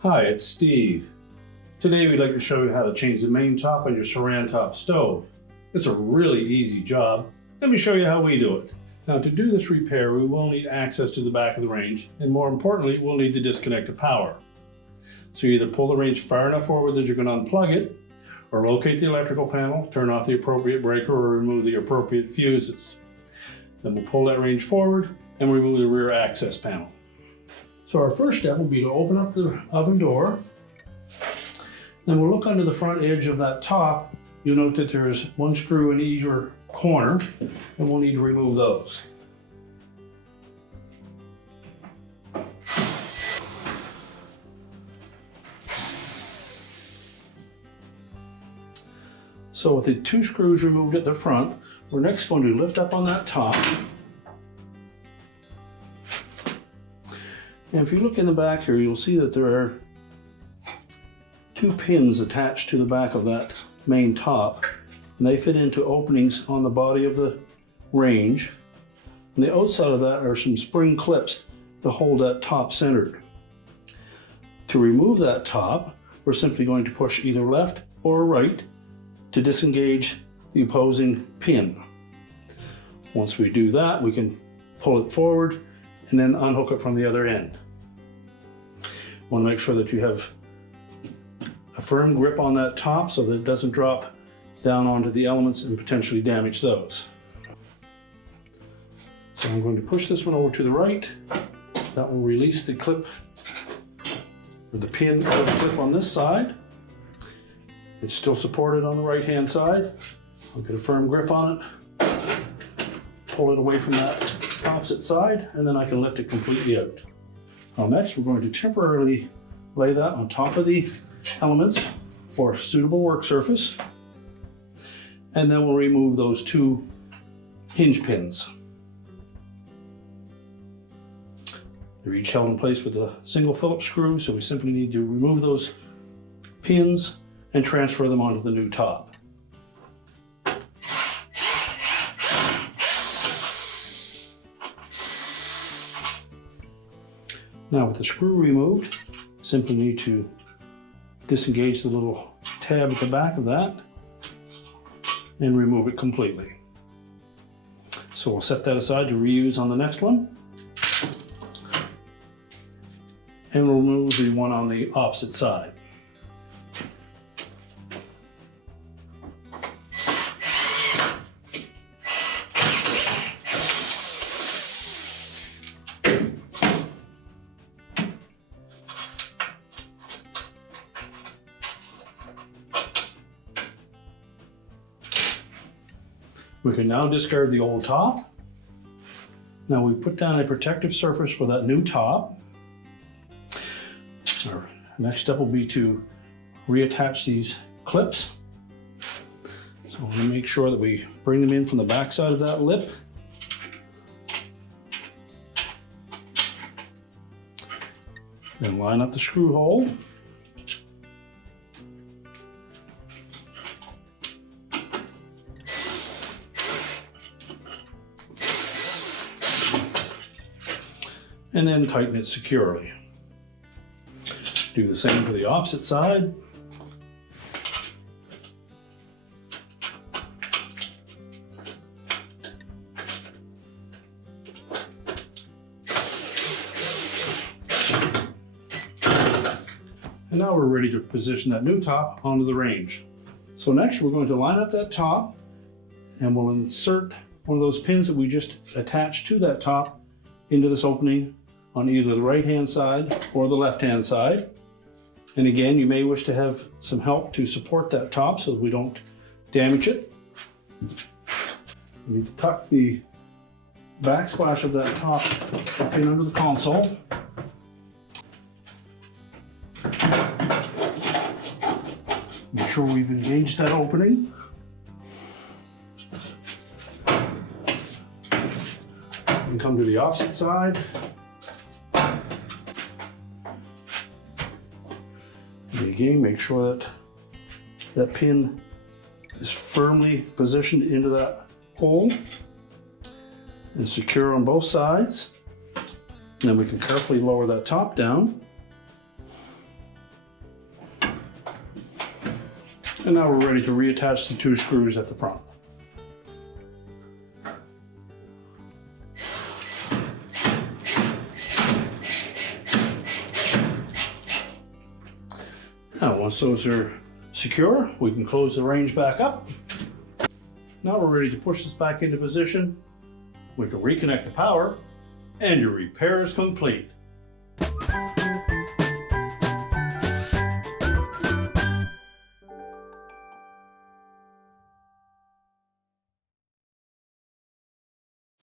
Hi, it's Steve. Today we'd like to show you how to change the main top on your Saran top stove. It's a really easy job. Let me show you how we do it. Now, to do this repair, we will need access to the back of the range, and more importantly, we'll need to disconnect the power. So you either pull the range far enough forward that you can unplug it, or locate the electrical panel, turn off the appropriate breaker, or remove the appropriate fuses. Then we'll pull that range forward and remove the rear access panel. So our first step will be to open up the oven door. Then we'll look under the front edge of that top. You'll note that there's one screw in either corner, and we'll need to remove those. So with the two screws removed at the front, we're next going to lift up on that top. And if you look in the back here, you'll see that there are two pins attached to the back of that main top, and they fit into openings on the body of the range. And the outside of that are some spring clips to hold that top centered. To remove that top, we're simply going to push either left or right to disengage the opposing pin. Once we do that, we can pull it forward and then unhook it from the other end. Want to make sure that you have a firm grip on that top so that it doesn't drop down onto the elements and potentially damage those. So I'm going to push this one over to the right. That will release the clip, or the pin of the clip on this side. It's still supported on the right hand side. I'll get a firm grip on it, pull it away from that opposite side, and then I can lift it completely out. Now next, we're going to temporarily lay that on top of the elements for a suitable work surface, and then we'll remove those two hinge pins. They're each held in place with a single Phillips screw, so we simply need to remove those pins and transfer them onto the new top. Now with the screw removed, simply need to disengage the little tab at the back of that and remove it completely. So we'll set that aside to reuse on the next one. And we'll remove the one on the opposite side. We can now discard the old top. Now we put down a protective surface for that new top. Our next step will be to reattach these clips. So we're going to make sure that we bring them in from the back side of that lip. Then line up the screw hole. And then tighten it securely. Do the same for the opposite side. And now we're ready to position that new top onto the range. So next we're going to line up that top, and we'll insert one of those pins that we just attached to that top into this opening on either the right hand side or the left hand side. And again, you may wish to have some help to support that top so that we don't damage it. We need to tuck the backsplash of that top back in under the console. Make sure we've engaged that opening. And come to the opposite side. And again, make sure that that pin is firmly positioned into that hole. and secure on both sides. And then we can carefully lower that top down. And now we're ready to reattach the 2 screws at the front. Now, once those are secure, we can close the range back up. Now we're ready to push this back into position. We can reconnect the power, and your repair is complete.